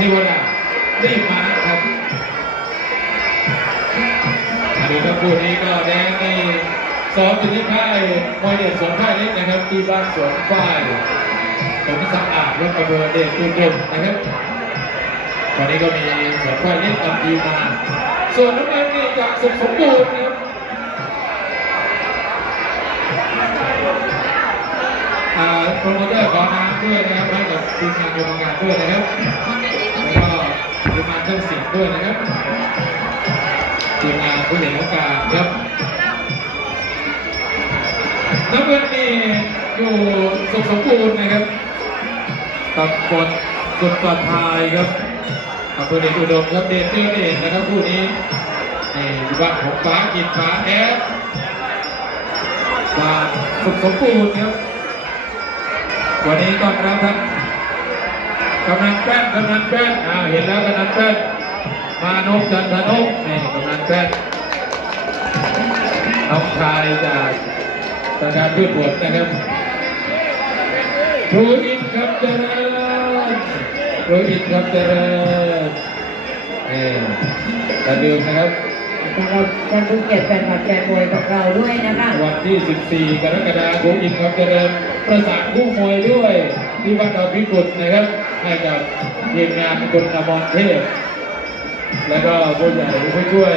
ทวดารีบมาครับมาดูครับคู่นี้ก็แดงในี่ซ้อมอยู่ที่ค่ายมวยเด็ดสวนค่ายเล็กนะครับ ที่บ้านสวนฝ้ายผมสะอาดและประเบอร์เด็ดตุ่มๆนะครับวันนี้ก็มีสวนฝ้ายเล็กนำทีมาส่วนน้ำเงินนี่จากสุขสมบูรณ์นะครับ โปรโมเตอร์ขอน้ำด้วยนะครับให้กับทีมงานโรงงานด้วยนะครับแล้วก็ทีมงานเครื่องเสียงด้วยนะครับทีมงานผู้ใหญ่ขอการครับน้ำเงินนี่อยู่สุขสมบูรณ์นะครับกับกดกดปลอดภัยครับกับผู้เด็กอุดมครับเดชเจอเดชนะครับคู่นี้นี่อยู่บ้านของฟ้ากินฟ้าแอฟฟ้าสุขสมบูรณ์ครับ วันนี้ต้อนรับท่านกำนันแป้นกำนันแป้นอ่าเห็นแล้วกำนันแป้นมานพจันทนกนี่กำนันแป้นน้องชายจากธนาคารพืชผลนะครับครูอินครับเจริญครูอินครับเจริญนี่ตะลืมนะครับสำหรับท่านผู้เกียรติแฟนบัตรแฟนมวยของเราด้วยนะคะวันที่ 14 กรกฎาคมอินครับเจริญประสานคู่มวยด้วยที่วัดดอนพิกุลนะครับให้กับทีมงานคุณอมรเทพ แล้วก็ผู้ใหญ่ผู้ช่วย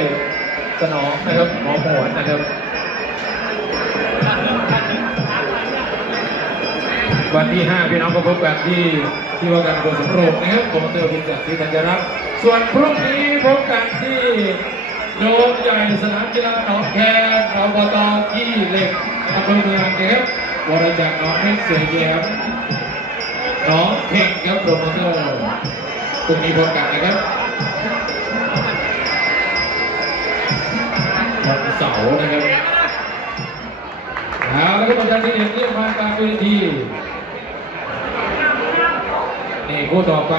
สนองนะครับหมอหมวนนะครับ วันที่ 5 พี่น้องก็พบกันที่ที่ว่าการอำเภอสำโรงนะครับโปรโมเตอร์คุณจักรศรีธัญรัตน์ส่วนพรุ่งนี้พบกันที่โดมใหญ่สนามกีฬาหนองแคอบตที่เหล็กอำเภอเมืองนะครับ วรจักรน้องเพชรเสียแย้มน้องเท่งครับโปรโมเตอร์พรุ่งนี้พบกันนะครับวันเสาร์นะครับเอาแล้วก็ประชาชนเรียนเรียกมากลางเวทีนี่คู่ต่อไป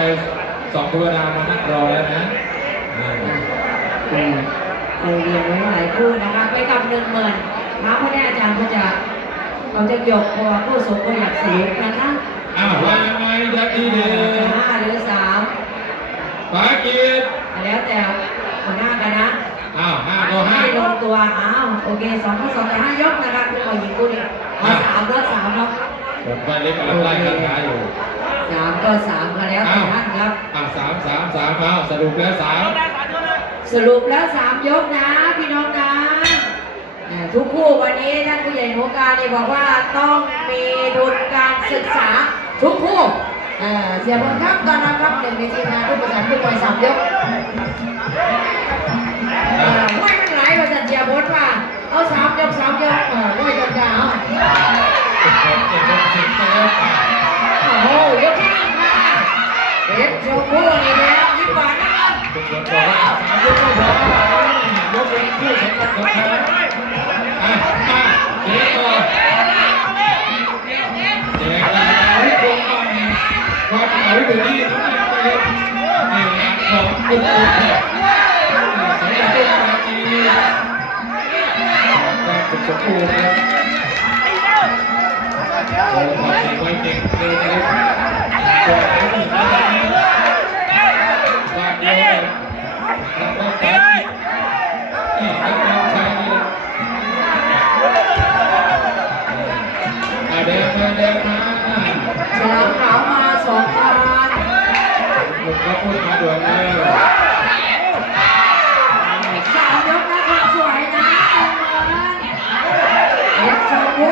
สองเทวดามานั่งรอแล้วนะอ่เราเรียนไว้หลายคู่นะคะไปกับหนึ่งหมื่นพระพ่อแม่อาจารย์ก็จะ เขาจะยกเพราะว่าผู้สมก็อยากสูงนะคะอ้าวว่ายังไงจะดีเด่นห้าหรือสามปากีดแล้วแต่หัวหน้ากันนะอ้าวห้าก็ห้าให้ลงตัวอ้าวโอเคสองก็สองแต่ห้ายกนะคะคุณหมอหญิงคู่นี้เอาสามก็สามเนาะผมไปเล็กกำลังไล่คาถาอยู่สามก็สามก็แล้วแต่ท่านครับอ่าสามสามสามเอาสรุปแล้วสามสรุปแล้วสามยกนะ พี่น้องนะเอ่อ ทุกคู่วันนี้ท่านผู้ใหญ่หัวการเนี่ยบอกว่าต้องมีทุนการศึกษาทุกคู่เสียบนครับตอนรับครับหนึ่งในทีมงานผู้ประสานผู้ปล่อยสามยก ของคุณครูเนี่ยสำหรับตัวปาจีการฝึกสมบูรณ์นะครับโอ้โหไว้เก่งเลยนะครับตัวไหนถึงอะไรนะวาดเดียวแล้วก็แตะนี่ครับน้องชายนี่อะเดินมาเดินมาฉลามขาว ก็พูดมาด้วนเลยสามยกนะคนสวยนะเอ็กซ์ชมพู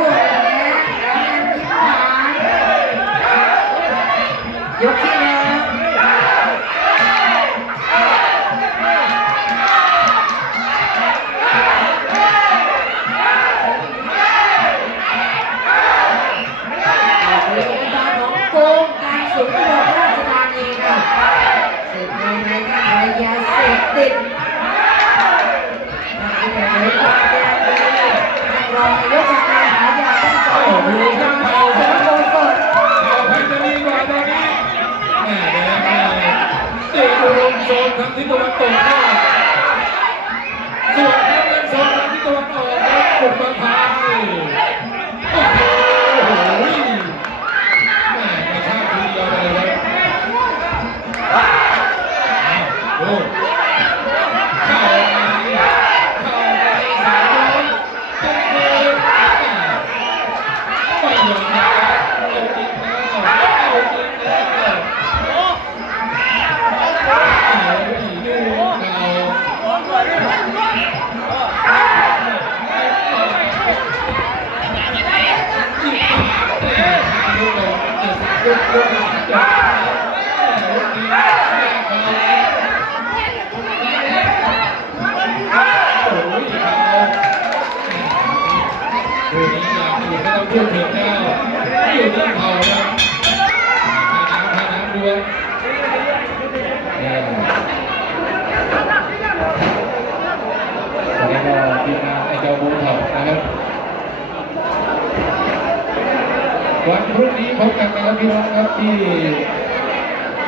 พบกันนะครับพี่น้องครับที่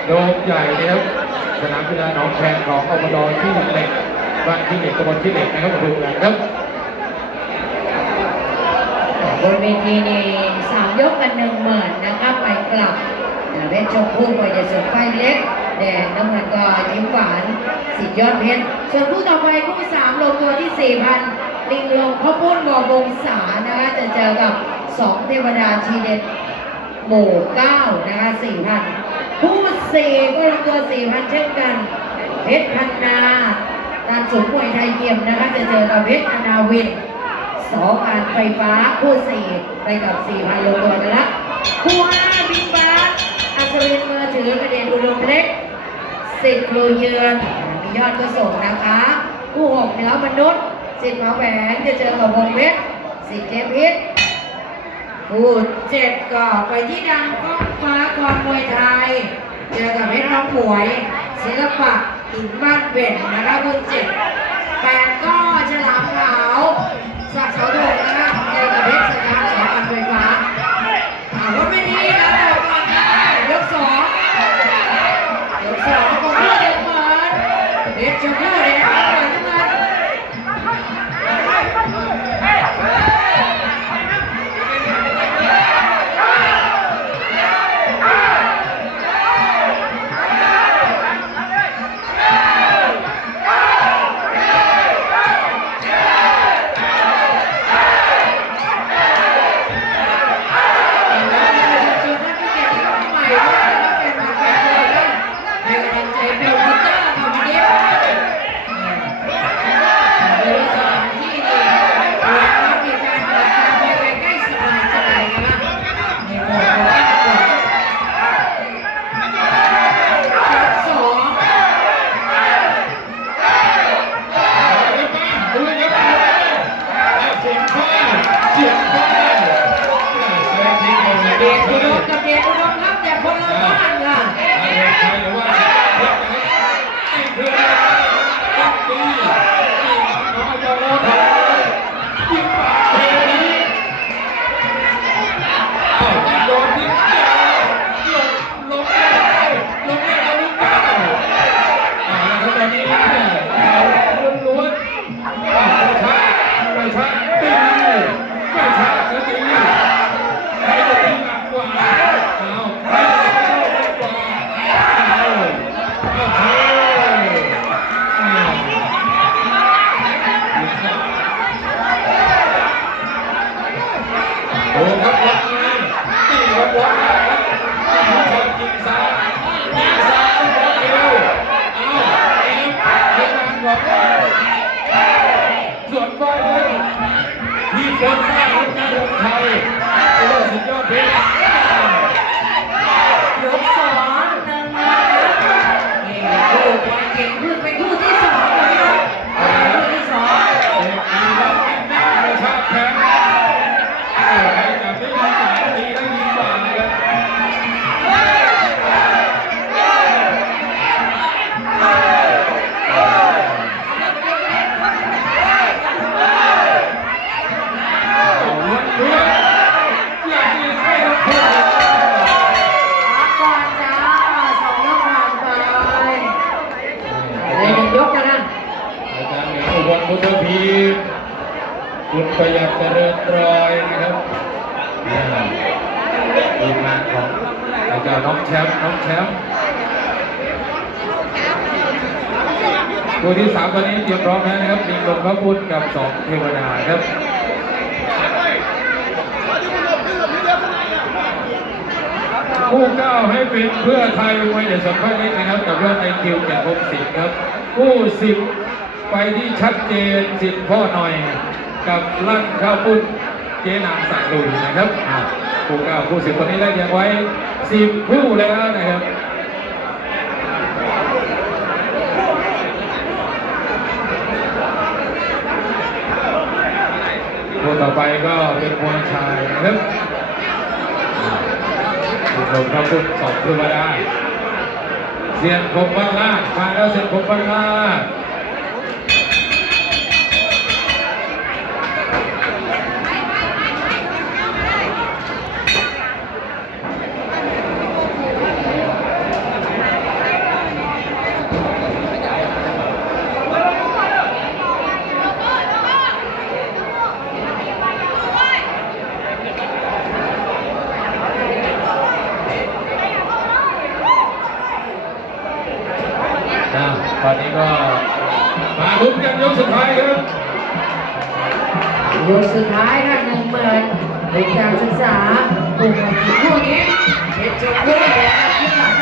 โดมใหญ่นะครับสนามกีฬาหนองแคนของอบตที่เหล็กบ้านที่เหล็กตำบลที่เหล็กนะครับดูกันครับบนเวทีนี่สามยกกันหนึ่งหมื่นนะครับไปกลับเพชชมพู่ก็จะส่งไฟเล็กแดงน้ำเงินก็ยิ้มหวานสิทธิ์ยอดเพชรส่วนคู่ต่อไปคู่สามลงตัวที่สี่พันลิงลงข้าวปุ้นบ่อวงศานะคะจะเจอกับสองเทวดาทีเด็ด หมู่เก้านะคะสี่พันคู่สี่ก็ลงตัวสี่พันเช่นกัน เพชรพันนาตามสูงมวยไทยเยี่ยมนะคะจะเจอกับเพชรอนาวินสองการไฟฟ้าคู่สี่ไปกับสี่พันลงตัวกันละคู่ห้าบิ๊กบาสอัศวินมือถือกระเด็นอุดมเล็กสิทธิ์ครูเยือนมียอดก็ส่งนะคะ คู่หกเหนือมนุษย์สิทธิ์หมาแหวนจะเจอกับวงเพชรสิทธิ์เจมพิษ คู่เจ็ดก็ไปที่ดังก้องฟ้ากรมวยไทย เจอกับเพชรน้องหวย ศิลปะหินบ้านเบ็ดนะคะคู่เจ็ดแปดก็ฉลามขาวสักเสาธง แชมป์น้องแชมป์ตัวที่สามวันนี้เตรียมพร้อมแล้วนะครับมีลงพระพุทธกับสองเทวดาครับคู่เก้าให้เป็นเพื่อไทยมวยเด็ดสมภาพเล็กนะครับ กับยอดไอคิวแก่พบสิบครับคู่สิบไปที่ชัดเจนสิบพ่อหน่อย กับลั่นข้าวปุ้นเจนามสักลุยนะครับอ่าคู่เก้าคู่สิบคนนี้ได้ยังไว้ สิบคู่แล้วนะครับคู่ต่อไปก็เป็นมวยชายนะครับคุณลงพระพุทธสองเทวดาเสียนคมบ้านลาดมาแล้วเสียนคมบ้านลา ยกสุดท้ายค่ะหนึ่งหมื่นเป็นการศึกษากลุ่มพวกนี้เป็นจุดเริ่มแรกขึ้นหลัง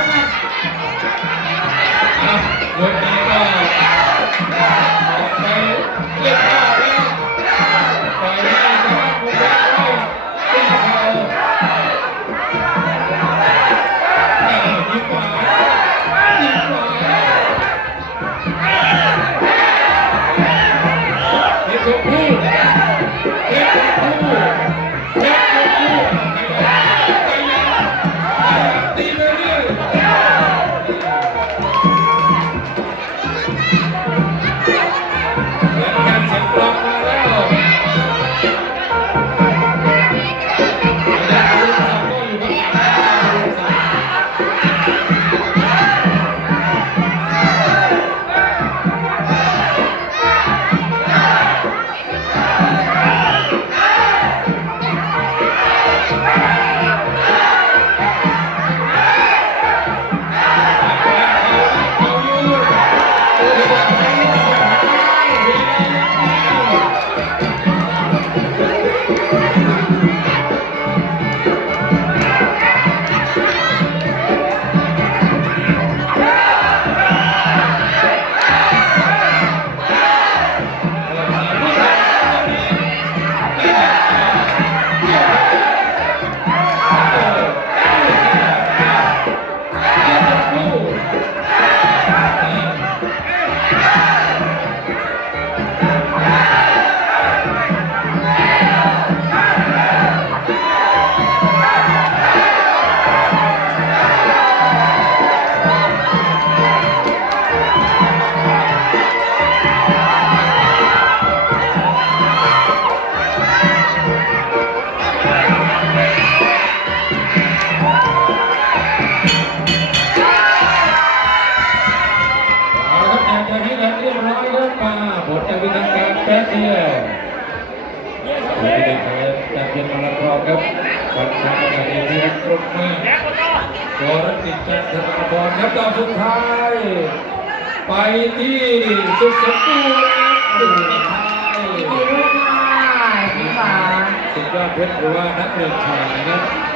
รียนที่ครบมากกรติดจันทราพรครับดอกสุดท้าย ไปที่สุขสมบูรณ์ครับสุดท้ายยินดีด้วยค่ะพี่ฝานสุดยอดเพชรหรือว่านักเรียนชายนะครับ